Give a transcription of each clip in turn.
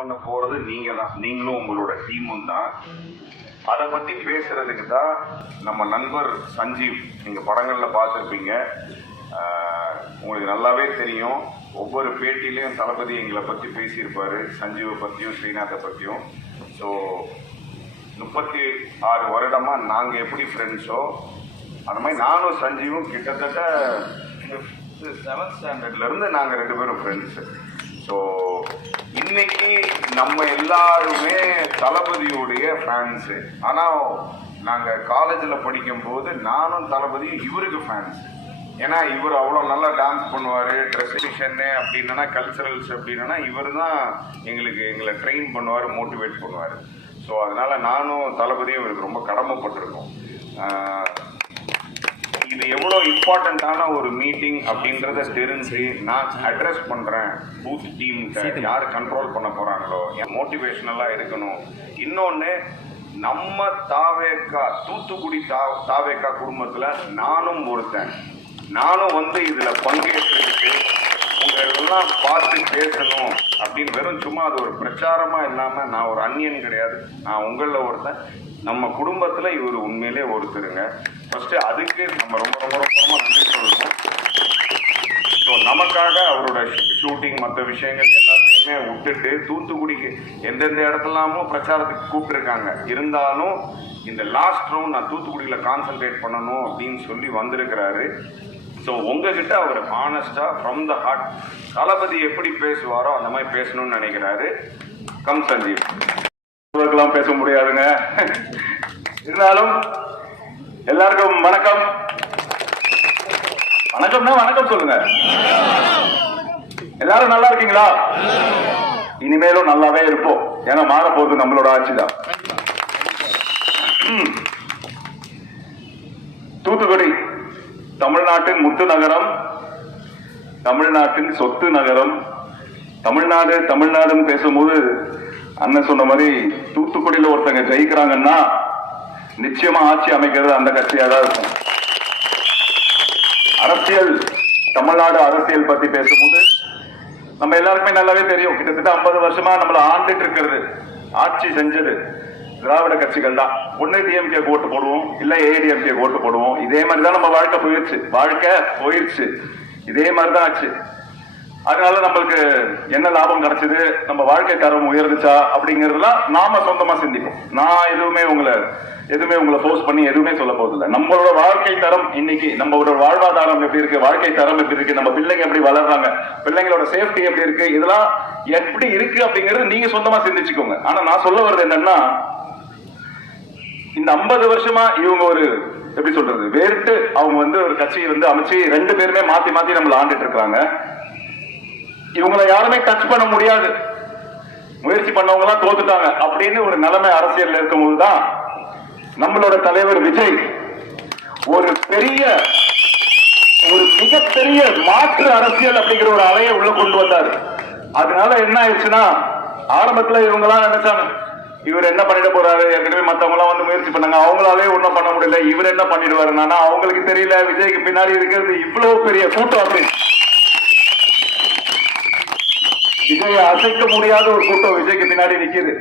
பண்ண போறது நீங்க தான், நீங்களும் உங்களோட டீமும் தான். அதை பத்தி பேசுறதுக்கு தான் நம்ம நண்பர் சஞ்சீவ். நீங்க படங்கள்ல பார்த்துருப்பீங்க, உங்களுக்கு நல்லாவே தெரியும். ஒவ்வொரு பேட்டிலையும் தளபதி எங்களை பற்றி பேசியிருப்பாரு, சஞ்சீவை பற்றியும் ஸ்ரீநாத்தை பற்றியும். ஸோ 36 வருடமா நாங்கள் எப்படி ஃப்ரெண்ட்ஸோ அந்த மாதிரி நானும் சஞ்சீவும் கிட்டத்தட்ட 7th ஸ்டாண்டர்ட்லேருந்து நாங்கள் 2 பேரும் ஃப்ரெண்ட்ஸு. ஸோ இன்னைக்கு நம்ம எல்லாருமே தளபதியுடைய ஃபேன்ஸு. ஆனால் நாங்கள் காலேஜில் படிக்கும்போது நானும் தளபதியும் இவருக்கு ஃபேன்ஸு. ஏன்னா இவர் அவ்வளோ நல்லா டான்ஸ் பண்ணுவார், ட்ரெஸ்ஸிஷன்னு அப்படின்னா கல்ச்சரல்ஸ் அப்படின்னா இவர் தான் எங்களை ட்ரெயின் பண்ணுவார், மோட்டிவேட் பண்ணுவார். ஸோ அதனால் நானும் தளபதியும் இவருக்கு ரொம்ப கடமைப்பட்டிருக்கோம். இது எவ்வளோ இம்பார்ட்டண்ட்டான ஒரு மீட்டிங் அப்படின்றத தெரிஞ்சு நான் அட்ரஸ் பண்ணுறேன் பூத் டீம்கிட்ட, யார் கண்ட்ரோல் பண்ண போகிறாங்களோ, மோட்டிவேஷ்னலாக இருக்கணும். இன்னொன்று, நம்ம தாவேக்கா தூத்துக்குடி தாவேக்கா குடும்பத்தில் நானும் ஒருத்தன். நானும் இதில் பங்கேற்றுக்கிட்டு உங்களெல்லாம் பார்த்து பேசணும் அப்படின்னு வெறும் சும்மா அது ஒரு பிரச்சாரமாக இல்லாமல், நான் ஒரு அந்நியன் கிடையாது, நான் உங்களில் ஒருத்தன். நம்ம குடும்பத்தில் இவர் உண்மையிலே ஒருத்தருங்க. ஃபஸ்ட்டு அதுக்கு நம்ம ரொம்ப ரொம்ப ரொம்ப நன்றி சொல்லணும். ஸோ நமக்காக அவரோட ஷூட்டிங் மற்ற விஷயங்கள் எல்லாத்தையுமே விட்டுட்டு தூத்துக்குடிக்கு எந்தெந்த இடத்துலாமோ பிரச்சாரத்துக்கு கூப்பிட்டுருக்காங்க. இருந்தாலும் இந்த லாஸ்ட் ரவுண்ட் நான் தூத்துக்குடியில் கான்சன்ட்ரேட் பண்ணணும் அப்படின்னு சொல்லி வந்திருக்கிறாரு. ஸோ உங்ககிட்ட அவர் ஹானஸ்டாக ஃப்ரம் த ஹார்ட் தளபதி எப்படி பேசுவாரோ அந்த மாதிரி பேசணும்னு நினைக்கிறாரு. கம் சஞ்சீவ். இவருக்கெல்லாம் பேச முடியாதுங்க, இருந்தாலும் எல்லாருக்கும் வணக்கம். வணக்கம்னா வணக்கம் சொல்லுங்க. எல்லாரும் நல்லா இருக்கீங்களா? இனிமேலும் நல்லாவே இருப்போம், ஏன்னா மாற போறது நம்மளோட ஆட்சி தான். தூத்துக்குடி தமிழ்நாட்டின் முத்து நகரம், தமிழ்நாட்டின் சொத்து நகரம். தமிழ்நாடுன்னு பேசும்போது அண்ணன் சொன்ன மாதிரி தூத்துக்குடியில் ஒருத்தங்க ஜெயிக்கிறாங்கன்னா நிச்சயமா ஆட்சி அமைக்கிறது அந்த கட்சியா தான் இருக்கும். அரசியல், தமிழ்நாடு அரசியல் பத்தி பேசும்போது நம்ம எல்லாருக்குமே நல்லாவே தெரியும், கிட்டத்தட்ட 50 வருஷமா நம்மள ஆண்டுட்டு இருக்கிறது, ஆட்சி செஞ்சது திராவிட கட்சிகள் தான். ஒன்னு டிஎம்கே ஓட்டு போடுவோம், இல்ல ஏடிஎம்கே ஓட்டு போடுவோம். இதே மாதிரிதான் நம்ம வாழ்க்கை போயிருச்சு. இதே மாதிரிதான் ஆச்சு. அதனால நம்மளுக்கு என்ன லாபம் கிடைச்சது, நம்ம வாழ்க்கை தரம் உயர்ந்துச்சா அப்படிங்கறதுலாம் நாம சொந்தமா சிந்திப்போம். நான் எதுவுமே உங்களை போர்ஸ் பண்ணி எதுவுமே சொல்ல போதில்லை. நம்மளோட வாழ்க்கை தரம் இன்னைக்கு, நம்மளோட வாழ்வாதாரம் எப்படி இருக்கு, வாழ்க்கை தரம் எப்படி இருக்கு, நம்ம பிள்ளைங்க எப்படி வளர்றாங்க, பிள்ளைங்களோட சேஃப்டி எப்படி இருக்கு, இதெல்லாம் எப்படி இருக்கு அப்படிங்கறது நீங்க சொந்தமா சிந்திச்சுக்கோங்க. ஆனா நான் சொல்ல வர்றது என்னன்னா, இந்த 50 வருஷமா இவங்க ஒரு எப்படி சொல்றது வேறுட்டு அவங்க ஒரு கட்சியை அமைச்சு 2 பேருமே மாத்தி மாத்தி நம்மள ஆண்டுட்டு இருக்காங்க. இவங்களை யாருமே டச் பண்ண முடியாது, முயற்சி பண்ணவங்க எல்லாம் தோத்துட்டாங்க அப்படின்னு ஒரு நிலைமை அரசியல் இருக்கும்போதுதான் நம்மளோட தலைவர் விஜய் ஒரு மிகப்பெரிய மாற்று அரசியல் அப்படிங்கிற ஒரு அலையை உள்ள கொண்டு வந்தாரு. அதனால என்ன ஆயிடுச்சுன்னா, ஆரம்பத்துல இவங்க எல்லாம் நினைச்சாங்க இவர் என்ன பண்ணிட போறாரு, ஏற்கனவே மத்தவங்க எல்லாம் முயற்சி பண்ணாங்க, அவங்களாலே ஒன்னும் பண்ண முடியல, இவர் என்ன பண்ணிடுவாரு. ஆனா அவங்களுக்கு தெரியல விஜய்க்கு பின்னாடி இருக்கிறது இவ்வளவு பெரிய கூட்டம் அப்படின்னு. விஜய் அசைக்க முடியாத ஒரு கூட்டம் விஜய்க்கு பின்னாடி நிக்குது.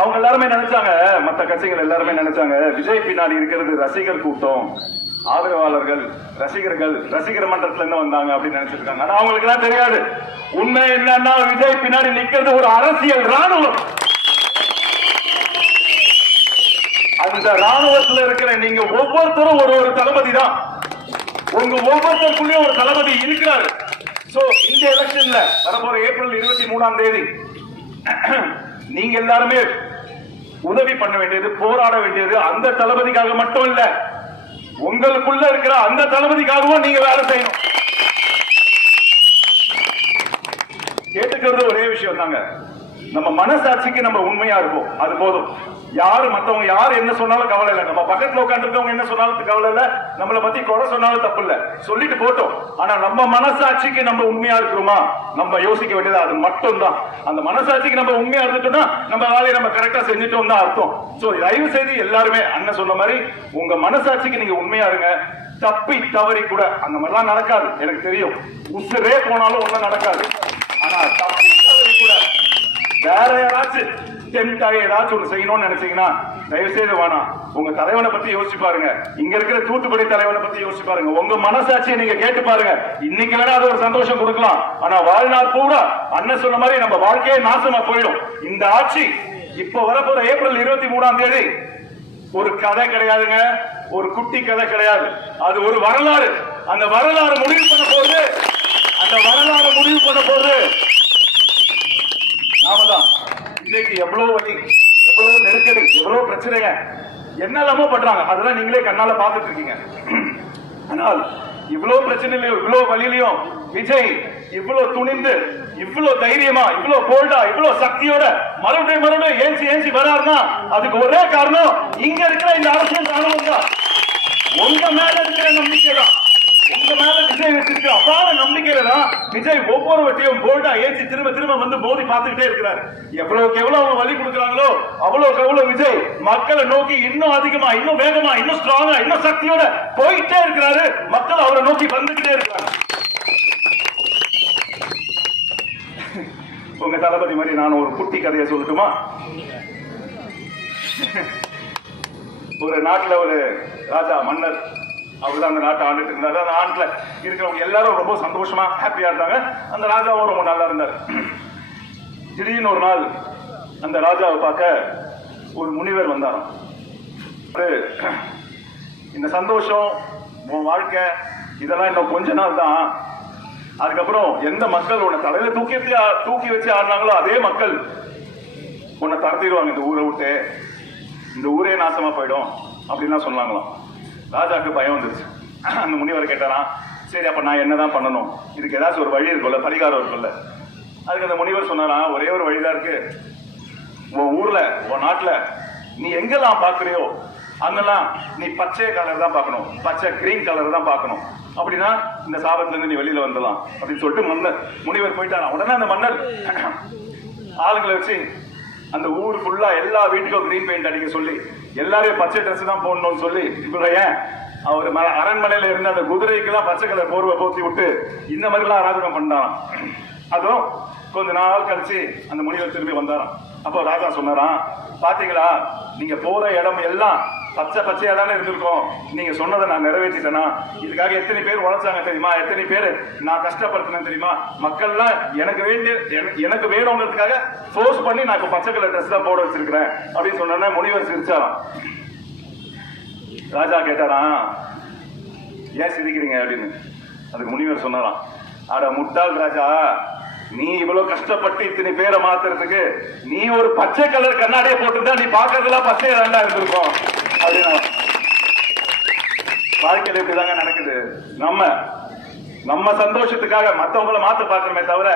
அவங்க எல்லாருமே நினைச்சாங்க, மற்ற கட்சிகள் எல்லாருமே நினைச்சாங்க விஜய் பின்னாடி இருக்கிறது ரசிகர் கூட்டம், ஆதரவாளர்கள், ரசிகர் மன்றத்துல இருந்து வந்தாங்க அப்படின்னு நினைச்சிருக்காங்க. ஆனா அவங்களுக்கு எல்லாம் தெரியாது உண்மை என்னன்னா விஜய் பின்னாடி நிக்கிறது ஒரு அரசியல் ராணுவம். அந்த ராணுவத்துல இருக்கிற நீங்க ஒவ்வொருத்தரும் ஒரு தளபதி தான். உங்க ஒவ்வொருத்தருக்குள்ளேயும் ஒரு தளபதி இருக்கிறாரு. சோ இந்த எலெக்ஷன்ல வரப்போற ஏப்ரல் 23ஆம் தேதி நீங்க எல்லாருமே உதவி பண்ண வேண்டியது, போராட வேண்டியது அந்த தளபதிக்காக மட்டும் இல்ல, உங்களுக்குள்ள இருக்கிற அந்த தளபதிக்காகவும் நீங்க வேலை செய்யணும். கேட்டுக்கிறது ஒரே விஷயம் தாங்க, நம்ம மனசாட்சிக்கு நம்ம உண்மையா இருப்போம், அது போதும். மத்தவங்க யாரு என்ன சொன்னாலும் கவலை இல்லை, நம்ம பக்கத்துல உட்காந்துருக்கவங்க என்ன சொன்னாலும் கவலை இல்லை, நம்மளை பத்தி குறை சொன்னாலும் தப்பு இல்ல, சொல்லிட்டு போட்டோம். ஆனா நம்ம மனசாட்சிக்கு நம்ம உண்மையா இருக்கிறோமா நம்ம யோசிக்க வேண்டியது அது மட்டும் தான். அந்த மனசாட்சிக்கு நம்ம உண்மையா இருந்துட்டோம்னா நம்ம வேலையை நம்ம கரெக்டா செஞ்சுட்டோம் தான் அர்த்தம். சோ தயவு செய்து எல்லாருமே அண்ணன் சொன்ன மாதிரி உங்க மனசாட்சிக்கு நீங்க உண்மையா இருங்க. தப்பி தவறி கூட அந்த மாதிரிலாம் நடக்காது, எனக்கு தெரியும். உசுரே போனாலும் ஒன்றும் நடக்காது. ஆனா தப்பி தவறி கூட வேற யாராச்சும் டெம்டாக ஏதாச்சும் ஒன்று செய்யணும்னு நினைச்சீங்கன்னா தயவு செய்து வேணாம். உங்க தலைவனை பத்தி யோசிச்சு பாருங்க. இங்க இருக்கிற தூத்துக்குடி தலைவனை பத்தி யோசிச்சு பாருங்க. உங்க மனசாட்சியை நீங்க கேட்டு பாருங்க. இன்னைக்கு வேணா அது ஒரு சந்தோஷம் கொடுக்கலாம். ஆனா வாழ்நாள் பூரா அண்ணன் சொன்ன மாதிரி நம்ம வாழ்க்கையே நாசமா போயிடும். இந்த ஆட்சி இப்ப வரப்போற ஏப்ரல் 23ஆம் தேதி ஒரு கதை கிடையாதுங்க, ஒரு குட்டி கதை கிடையாது. அது ஒரு வரலாறு. அந்த வரலாறு முடிவு பண்ண போது நாம தான். இன்னைக்கு எவ்வளவு வழி, எவ்வளவு நெருக்கடி, எவ்வளவு பிரச்சனைங்க, என்னெல்லாமோ பண்றாங்க. அதெல்லாம் நீங்களே கண்ணால பாத்துட்டு இருக்கீங்க. ஆனால் இவ்வளவு பிரச்சனையிலையும் இவ்வளவு வழியிலையும் விஜய் இவ்வளவு துணிந்து, இவ்வளவு தைரியமா, இவ்வளவு போல்டா, இவ்வளவு சக்தியோட மறுபடியும் ஏஞ்சி வராருன்னா அதுக்கு ஒரே காரணம் இங்க இருக்கிற இந்த அரசியல் அனுபவம் தான். உங்க மேல இருக்கிற நம்பிக்கை தான். உங்க மேல விஜய் வச்சிருக்க அபார நம்பிக்கையில தான் விஜய் ஒவ்வொரு வட்டியும் போல்டா ஏஞ்சி திரும்ப வந்து மோதி பார்த்துக்கிட்டே இருக்கிறார். எவ்வளவுக்கு எவ்வளவு அவங்க வழி கொடுக்குறாங்களோ அவ்வளவுக்கு எவ்வளவு விஜய் மக்களை நோக்கி இன்னும் அதிகமா, இன்னும் வேகமா, இன்னும் ஸ்ட்ராங்கா, இன்னும் சக்தியோட போயிட்டே இருக்கிறாரு. மக்கள் அவரை நோக்கி வந்துகிட்டே இருக்காங்க. உங்க தளபதி மாதிரி நான் ஒரு குட்டி கதையை சொல்லட்டுமா? ஒரு நாட்டுல ஒரு ராஜா, மன்னர், அவர்தான் அந்த நாட்டை ஆண்டுட்டு இருந்தாரு. அந்த நாட்டுல இருக்கிறவங்க எல்லாரும் ரொம்ப சந்தோஷமா ஹாப்பியா இருந்தாங்க. அந்த ராஜாவும் ரொம்ப நல்லா இருந்தார். திடீர்னு ஒரு நாள் அந்த ராஜாவை பார்க்க ஒரு முனிவர் வந்தாராம். இந்த சந்தோஷம், உன் வாழ்க்கை, இதெல்லாம் இன்னும் கொஞ்ச நாள் தான். அதுக்கப்புறம் எந்த மக்கள் உன்னை தலையில தூக்கி வச்சு ஆடினாங்களோ அதே மக்கள் உன்னை தரத்திடுவாங்க. இந்த ஊரை விட்டு, இந்த ஊரே நாசமா போயிடும் அப்படின்லாம் சொன்னாங்களாம். ராஜாக்கு பயம் வந்துருச்சு. அந்த முனிவர் கேட்டாராம், சரி அப்ப நான் என்னதான் பண்ணணும், இதுக்கு ஏதாச்சும் ஒரு வழி இருக்குல்ல, பரிகாரம் இருக்குல்ல? அதுக்கு அந்த முனிவர் சொன்னாராம், ஒரே ஒரு வழிதான் இருக்கு. உன் ஊர்ல, உன் நாட்டுல நீ எங்கெல்லாம் பாக்குறியோ அங்கெல்லாம் நீ பச்சை கலர் தான் பார்க்கணும், பச்சை கிரீன் கலர் தான் பார்க்கணும். அப்படின்னா இந்த சாபத்துல இருந்து நீ வெளியில வந்துடலாம் அப்படின்னு சொல்லிட்டு முனிவர் போயிட்டாராம். உடனே அந்த மன்னர் ஆளுங்களை வச்சு அந்த ஊர் ஃபுல்லா எல்லா வீட்டுக்கும் கிரீன் பெயிண்ட் அடிக்க சொல்லி எல்லாரையும் பச்சை ட்ரெஸ் தான் போடணும்னு சொல்லி, இப்போ ஏன் அவர் அரண்மனையில இருந்து அந்த குதிரைக்கெல்லாம் பச்சை கலர் போர்வை போத்தி விட்டு இந்த மாதிரிலாம் அராஜகம் பண்ணாராம். அதுவும் கொஞ்ச நாள் கழிச்சு அந்த முனிவர் திரும்பி வந்தாராம். அப்போ ராஜா சொன்னாராம், பாத்தீங்களா, நீங்க போற இடம் எல்லாம் பச்சையா தானே இருந்திருக்கோம். நீங்க சொன்னதை நான் நிறைவேற்றிட்டேனா? இதுக்காக எத்தனை பேர் உழைச்சாங்க தெரியுமா? எத்தனை பேர் நான் கஷ்டப்படுத்தினேன் தெரியுமா? மக்கள்லாம் எனக்கு வேணும்ன்றதுக்காக ஃபோர்ஸ் பண்ணி நான் இப்ப பச்சை கலர் ட்ரெஸ் தான் போட வச்சிருக்கிறேன் அப்படின்னு சொன்ன முனிவர் சிரிச்சாராம். ராஜா கேட்டாராம், ஏன் சிரிக்கிறீங்க அப்படின்னு. அதுக்கு முனிவர் சொன்னாராம், அட முட்டாள் ராஜா, நீ இவ்வளவு கஷ்டப்பட்டு இத்தனை பேரை மாத்துறதுக்கு நீ ஒரு பச்சை கலர் கண்ணாடியை போட்டுதான் நீ பாக்குறதுலாம் பச்சையா தாண்டா இருந்திருக்கும் அப்படின்னா. வாழ்க்கையில இப்படிதாங்க நடக்குது. நம்ம சந்தோஷத்துக்காக மத்தவங்களை மாத்த பாக்குறோமே தவிர,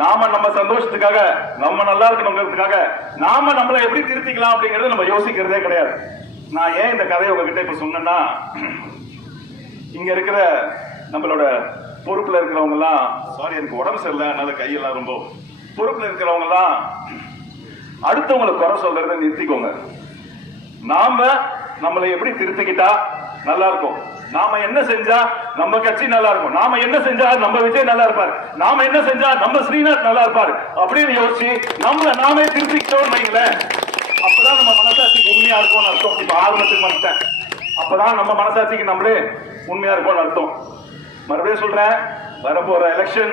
நாம நம்ம சந்தோஷத்துக்காக, நம்ம நல்லா இருக்கணுங்கிறதுக்காக நாம நம்மளை எப்படி திருத்திக்கலாம் அப்படிங்கறத நம்ம யோசிக்கிறதே கிடையாது. நான் ஏன் இந்த கதையை உங்ககிட்ட இப்ப சொன்னேன்னா, இங்க இருக்கிற நம்மளோட பொறுப்புல இருக்கிறவங்க எல்லாம், சாரி எனக்கு உடம்பு சரியில்லை அதனால கையெல்லாம் ரொம்ப, பொறுப்புல இருக்கிறவங்க எல்லாம் அடுத்தவங்களை குறை சொல்றதை நிறுத்திக்கோங்க. நாம நம்மளை எப்படி திருத்திக்கிட்டா நல்லா இருக்கும், நாம என்ன செஞ்சா நம்ம கட்சி நல்லா இருக்கும், நாம என்ன செஞ்சா நம்ம விஜய் நல்லா இருப்பாரு, நாம என்ன செஞ்சா நம்ம ஸ்ரீநாத் நல்லா இருப்பாரு அப்படின்னு யோசிச்சு நம்மள நாமே திருத்திக்கிட்டோம்னு வைங்களேன், அப்பதான் நம்ம மனசாட்சிக்கு உண்மையா இருக்கும்னு அர்த்தம். இப்ப ஆர்வத்துக்கு வந்துட்டேன், அப்பதான் நம்ம மனசாட்சிக்கு நம்மளே உண்மையா இருக்கும்னு அர்த்தம். மறுபடியும் சொல்றேன், வரப்போற எலெக்ஷன்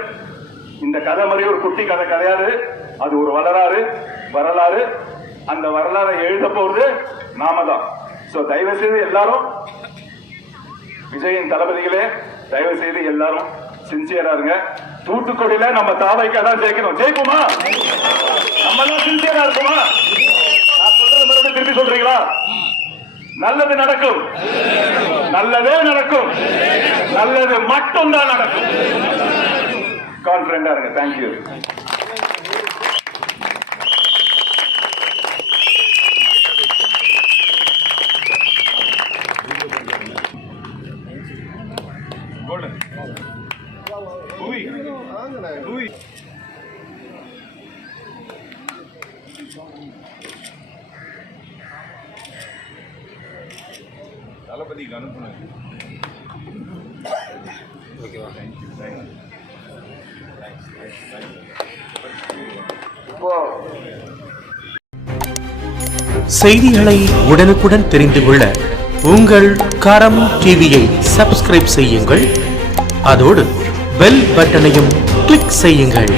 இந்த கதை மாதிரி ஒரு குட்டி கதை கிடையாது. அது ஒரு வரலாறு. அந்த வரலாறை எழுத போறது நாம தான். சோ தயவு செய்து எல்லாரும், விஜயின் தளபதிகளே, தயவு செய்து எல்லாரும் சின்சியரா இருங்க. தூத்துக்குடியில நம்ம தாவைக்கா தான் ஜெயிக்கணும். ஜெயிக்குமா? நம்ம எல்லாம் சின்சியரா இருக்குமா? நான் சொல்றது மறுபடியும் திருப்பி சொல்றீங்களா? நல்லது நடக்கும், நல்லதே நடக்கும், நல்லது மட்டும்தான் நடக்கும். கான்பிடண்டா இருங்க. தேங்க்யூ. தளபதிக்கு அனுப்புனேன். ஓகேவா? தேங்க்யூ. செய்திகளை உடனுக்குடன் தெரிந்து கொள்ள உங்கள் கரம் டிவியை சப்ஸ்கிரைப் செய்யுங்கள். அதோடு பெல் பட்டனையும் கிளிக் செய்யுங்கள்.